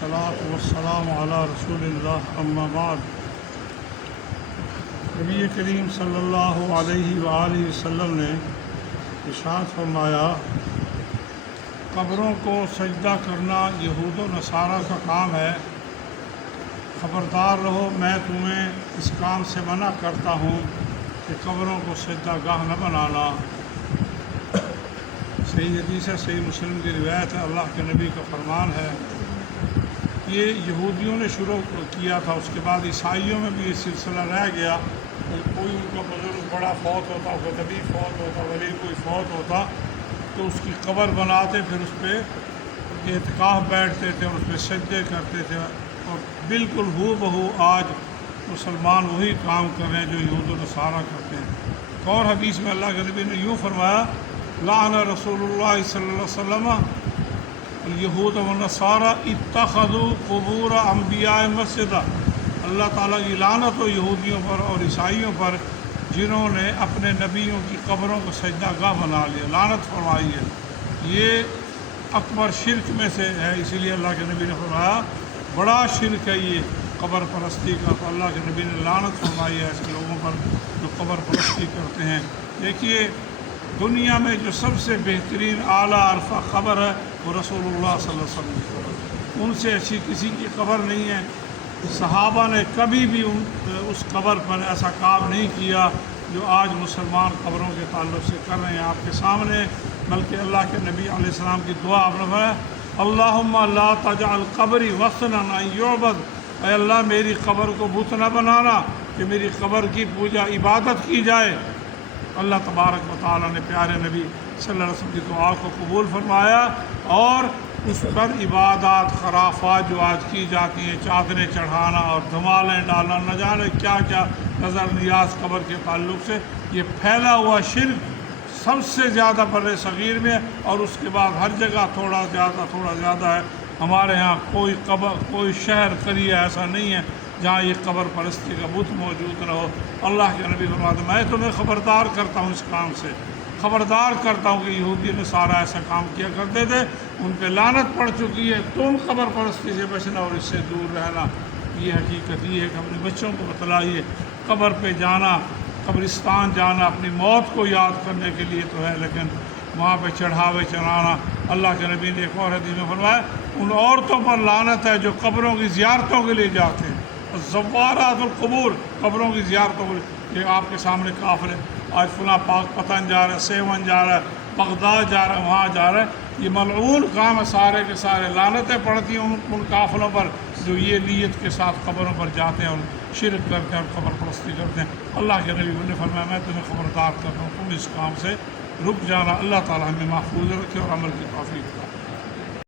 والصلاة والسلام علی رسول اللہ اما بعد۔ نبی کریم صلی اللہ علیہ وآلہ وسلم نے ارشاد فرمایا، قبروں کو سجدہ کرنا یہود و نصارہ کا کام ہے، خبردار رہو میں تمہیں اس کام سے منع کرتا ہوں کہ قبروں کو سجدہ گاہ نہ بنانا۔ صحیح حدیث ہے، صحیح مسلم کی روایت ہے، اللہ کے نبی کا فرمان ہے۔ یہ یہودیوں نے شروع کیا تھا، اس کے بعد عیسائیوں میں بھی یہ سلسلہ رہ گیا۔ کوئی ان کا بزرگ بڑا فوت ہوتا، کوئی نبی فوت ہوتا، ولی کوئی فوت ہوتا تو اس کی قبر بناتے، پھر اس پہ اعتکاف بیٹھتے تھے اور اس پہ سجدے کرتے تھے، اور بالکل ہو بہو آج مسلمان وہی کام کر رہے ہیں جو یہود و نصارہ کرتے ہیں۔ ایک اور حدیث میں اللہ کے نبی نے یوں فرمایا، لعن رسول اللہ صلی اللہ علیہ وسلم الیہود والنصارى اتخذوا قبور انبیاء مسجدا۔ اللہ تعالیٰ کی لعنت ہو یہودیوں پر اور عیسائیوں پر جنہوں نے اپنے نبیوں کی قبروں کو سجدہ گاہ بنا لیا، لعنت فرمائی ہے۔ یہ اکبر شرک میں سے ہے، اسی لیے اللہ کے نبی نے فرمایا بڑا شرک ہے یہ قبر پرستی کا، تو اللہ کے نبی نے لعنت فرمائی ہے ایسے لوگوں پر جو قبر پرستی کرتے ہیں۔ دیکھیے دنیا میں جو سب سے بہترین اعلیٰ عرفہ قبر ہے وہ رسول اللہ صلی اللہ علیہ وسلم کی قبر، ان سے اچھی کسی کی قبر نہیں ہے۔ صحابہ نے کبھی بھی اس قبر پر ایسا کام نہیں کیا جو آج مسلمان قبروں کے تعلق سے کر رہے ہیں آپ کے سامنے، بلکہ اللہ کے نبی علیہ السلام کی دعا آپ نے فرمایا، اللہم لا تجعل قبری وثنا یعبد، اے اللہ میری قبر کو بت نہ بنانا کہ میری قبر کی پوجا عبادت کی جائے۔ اللہ تبارک و تعالیٰ نے پیارے نبی صلی اللہ علیہ وسلم کی دعا کو قبول فرمایا، اور اس پر عبادات خرافات جو آج کی جاتی ہیں، چادریں چڑھانا اور دھمالیں ڈالنا، نہ جانے کیا کیا نظر نیاز قبر کے تعلق سے، یہ پھیلا ہوا شرک سب سے زیادہ بر صغیر میں، اور اس کے بعد ہر جگہ تھوڑا زیادہ ہے۔ ہمارے ہاں کوئی شہر قریہ ایسا نہیں ہے جہاں یہ قبر پرستی کا بت موجود نہ ہو۔ اللہ کے نبی فرماتے ہیں میں تمہیں خبردار کرتا ہوں، اس کام سے خبردار کرتا ہوں کہ یہودی نے سارا ایسا کام کیا کرتے تھے، ان پہ لعنت پڑ چکی ہے، تم قبر پرستی سے بچنا اور اس سے دور رہنا۔ یہ حقیقت یہ ہے کہ اپنے بچوں کو بتلائیے، قبر پہ جانا، قبرستان جانا اپنی موت کو یاد کرنے کے لیے تو ہے، لیکن وہاں پہ چڑھاوے چڑھانا، اللہ کے نبی نے ایک اور حدیث میں فرمایا ان عورتوں پر لعنت ہے جو قبروں کی زیارتوں کے لیے جاتے ہیں، زوارات القبور، قبروں کی زیارتوں کے لیے۔ یہ آپ کے سامنے قافلے، آج فلاں پاک پتن جا رہا ہے، سیون جا رہا ہے، بغداد جا رہا ہے، وہاں جا رہا ہے، یہ ملعون کام ہے، سارے کے سارے لعنتیں پڑتی ہیں ان قافلوں پر جو یہ نیت کے ساتھ قبروں پر جاتے ہیں اور شرک کرتے ہیں اور قبر پرستی کرتے ہیں۔ اللہ کے نبی نے فرمایا میں تمہیں خبردار کرتا ہوں تم اس کام سے رک جانا۔ اللہ تعالیٰ ہمیں محفوظ رکھے اور عمل کی توفیق دے۔